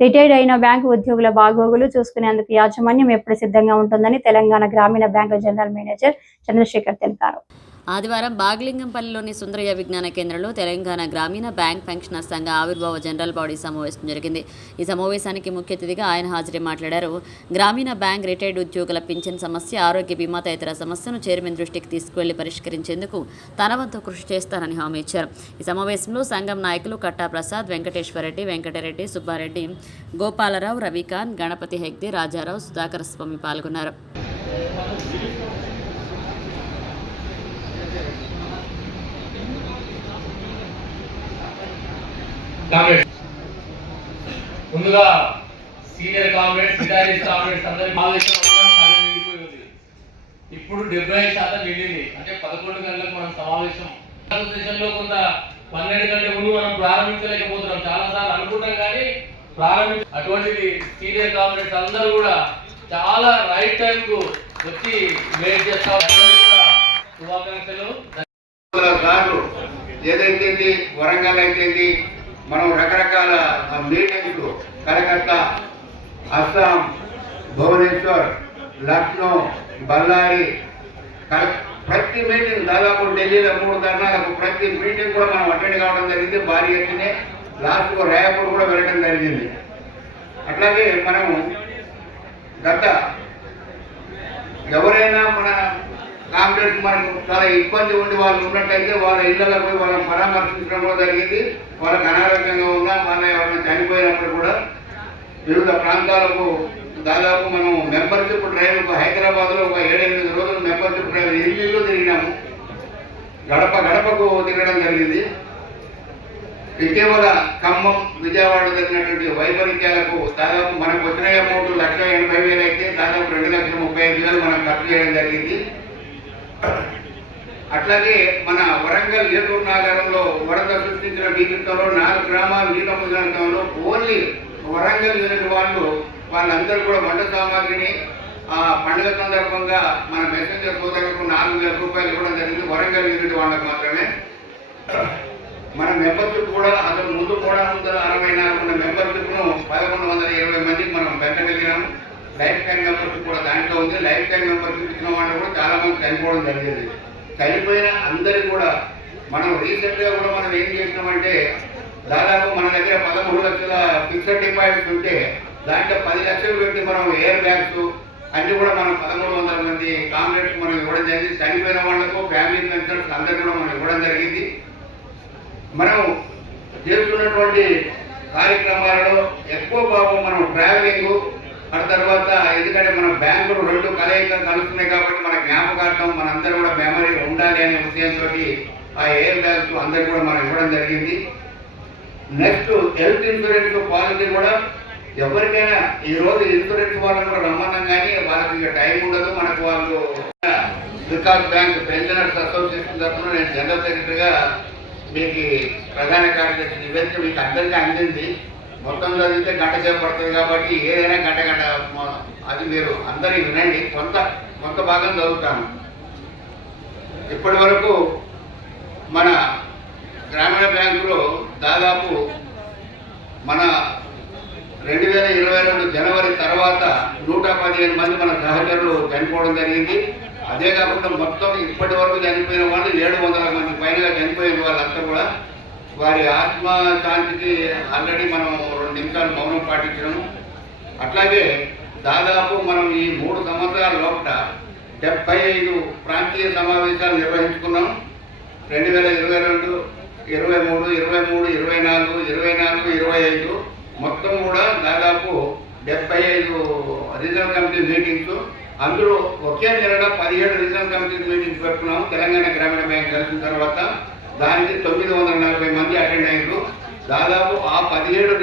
Retired అయిన bank ఉద్యోగుల బాగోగులు చూసుకునేందుకు యాజమాన్యం ఎప్పుడు సిద్ధంగా ఉంటుందని తెలంగాణ గ్రామీణ బ్యాంకు జనరల్ మేనేజర్ చంద్రశేఖర్ తెలిపారు. ఆదివారం బాగ్లింగంపల్లిలోని సుందరయ్య విజ్ఞాన కేంద్రంలో తెలంగాణ గ్రామీణ బ్యాంక్ పెన్షనర్ సంఘ ఆవిర్భావ జనరల్ బాడీ సమావేశం జరిగింది. ఈ సమావేశానికి ముఖ్య అతిథిగా ఆయన హాజరై మాట్లాడారు. గ్రామీణ బ్యాంక్ రిటైర్డ్ ఉద్యోగుల పింఛన్ సమస్య ఆరోగ్య బీమా తదితర సమస్యను చైర్మన్ దృష్టికి తీసుకువెళ్ళి పరిష్కరించేందుకు తన వంతు కృషి చేస్తానని హామీ ఇచ్చారు. ఈ సమావేశంలో సంఘం నాయకులు కట్టా ప్రసాద్ వెంకటేశ్వరరెడ్డి వెంకటరెడ్డి సుబ్బారెడ్డి గోపాలరావు రవికాంత్ గణపతి హెగ్దే రాజారావు సుధాకర స్వామి పాల్గొన్నారు. కామ్రేడ్స్ ముందుగా సీనియర్ కామ్రేడ్స్ రిటైరీస్ కామ్రేడ్స్ అందరికీ ఇప్పుడు డెబ్బై శాతం మిగిలింది అంటే పదకొండు గంటలకు మనం సమావేశం. సెషన్లో కొంత పన్నెండు గంటల ముందు మనం ప్రారంభించలేకపోతున్నాం. చాలా సార్లు అనుకుంటాం కానీ ప్రారంభించ అటువంటిది సీనియర్ కామ్రేడ్స్ అందరూ కూడా చాలా రైట్ టైం కు వచ్చి వెయిట్ చేస్తా శుభాకాంక్షలు. ఏదైతే వరంగల్ అయితే మనం రకరకాల మీటింగ్లు కలకత్తా అస్సాం భువనేశ్వర్ లక్నో బళ్ళారి ప్రతి మీటింగ్ దాదాపు ఢిల్లీలో మూడు ధర్నాలకు ప్రతి మీటింగ్ కూడా మనం అటెండ్ కావడం జరిగింది భారీ ఎత్తునే. లాస్ట్కు రాయపూర్ కూడా వెళ్ళడం జరిగింది. అట్లాగే మనము గత ఎవరైనా మన కాంగ్రెస్ మనకు చాలా ఇబ్బంది ఉండి వాళ్ళు ఉన్నట్టయితే వాళ్ళ ఇళ్ళలో పోయి వాళ్ళని పరామర్శించడం కూడా జరిగింది. వాళ్ళకి అనారోగ్యంగా ఉన్నా మన ఎవరైనా చనిపోయినప్పుడు కూడా వివిధ ప్రాంతాలకు దాదాపు మనం మెంబర్షిప్ డ్రైవ్ హైదరాబాద్లో ఒక ఏడెనిమిది రోజులు మెంబర్షిప్ డ్రైవ్ ఇల్లు తిరిగినాము. గడప గడపకు తిరగడం జరిగింది. ఇటీవల ఖమ్మం విజయవాడ జరిగినటువంటి వైపరీత్యాలకు దాదాపు మనకు వచ్చిన అమౌంట్ లక్ష ఎనభై వేలు అయితే దాదాపు రెండు లక్షల ముప్పై ఐదు వేలు మనం ఖర్చు చేయడం జరిగింది. అట్లాగే మన వరంగల్ ఏలూరు నగరంలో వరద సృష్టించిన బీజంలో నాలుగు గ్రామాలు నీట ముద్రణంలో ఓన్లీ వరంగల్ యూనిట్ వాళ్ళు వాళ్ళందరూ కూడా వంట సామాగ్రిని ఆ పండుగ సందర్భంగా మన మెసెంజర్ సోదరులకు నాలుగు వేల రూపాయలు ఇవ్వడం జరిగింది. వరంగల్ యూనిట్ వాళ్ళకు మాత్రమే. మన మెంబర్షిప్ కూడా అసలు ముందు కూడా వందల అరవై నాలుగు ఉన్న మెంబర్షిప్ను పదకొండు వందల ఇరవై మందికి మనం పెట్టగలిగినాము లైఫ్ టైం మెంబర్షిప్ కూడా దాంట్లో ఉంది. లైఫ్ టైం మెంబర్షిప్ ఇచ్చిన వాళ్ళు కూడా చాలా మంది చనిపోవడం జరిగింది. చనిపోయిన అందరు కూడా మనం రీసెంట్గా కూడా మనం ఏం చేసినామంటే దాదాపు మన దగ్గర పదమూడు లక్షల ఫిక్స్డ్ డిపాజిట్స్ ఉంటే దాంట్లో పది లక్షలు పెట్టి మనం ఎయిర్ బ్యాగ్స్ అన్ని కూడా మనం పదమూడు వందల మంది కాంగ్రెస్ మనం ఇవ్వడం జరిగింది. చనిపోయిన వాళ్ళకు ఫ్యామిలీ మెంబర్స్ అందరు కూడా మనం ఇవ్వడం జరిగింది. మనం చేస్తున్నటువంటి కార్యక్రమాలలో ఎక్కువ భాగం మనం ట్రావెలింగ్ ఆ తర్వాత ఎందుకంటే మన బ్యాంకులు రెండు కలయిక కలుస్తున్నాయి కాబట్టి మన జ్ఞాపకార్థం మనందరూ కూడా మెమరీ ఉండాలి అనే ఉద్దేశంతో ఆ ఎయిర్ బ్యాగ్స్ అందరికి కూడా మనం ఇవ్వడం జరిగింది. నెక్స్ట్ హెల్త్ ఇన్సూరెన్స్ పాలసీ కూడా ఎవరికైనా ఈ రోజు ఇన్సూరెన్స్ వాళ్ళని కూడా రమ్మన్నాం కానీ వాళ్ళకి ఇక టైం ఉండదు. మనకు వాళ్ళు వికాస్ బ్యాంక్ పెన్షనర్స్ అసోసియేషన్ తరఫున నేను జనరల్ సెక్రటరీగా మీకు ప్రధాన కార్యదర్శి నివేదిక మీకు అందరికీ అందింది. మొత్తం చదివితే గంట చేపడుతుంది కాబట్టి ఏదైనా గంట గంట అది మీరు అందరి వినండి. కొంత కొంత భాగం చదువుతాను. ఇప్పటి వరకు మన గ్రామీణ బ్యాంకులో దాదాపు మన రెండు వేల ఇరవై రెండు జనవరి తర్వాత నూట పదిహేను మంది మన సహచరులు చనిపోవడం జరిగింది. అదే కాకుండా మొత్తం ఇప్పటి వరకు చనిపోయిన వాళ్ళు ఏడు వందల మంది పైన చనిపోయిన వాళ్ళంతా కూడా వారి ఆత్మ శాంతికి ఆల్రెడీ మనం రెండు నిమిషాలు మౌనం పాటించడం అట్లాగే దాదాపు మనం ఈ మూడు సంవత్సరాల లోపల డెబ్బై ఐదు ప్రాంతీయ సమావేశాలు నిర్వహించుకున్నాం. రెండు వేల ఇరవై రెండు ఇరవై మూడు ఇరవై మూడు ఇరవై నాలుగు ఇరవై నాలుగు ఇరవై ఐదు. మొత్తం కూడా దాదాపు డెబ్బై ఐదు రీజనల్ కమిటీ మీటింగ్స్. అందులో ఒకే నెలలో పదిహేడు రీజనల్ కమిటీ మీటింగ్స్ పెట్టుకున్నాం తెలంగాణ గ్రామీణ బ్యాంక్ కలిసిన తర్వాత. దానికి తొమ్మిది వందల నలభై మంది అటెండ్ అయ్యారు దాదాపు ఆ పదిహేడు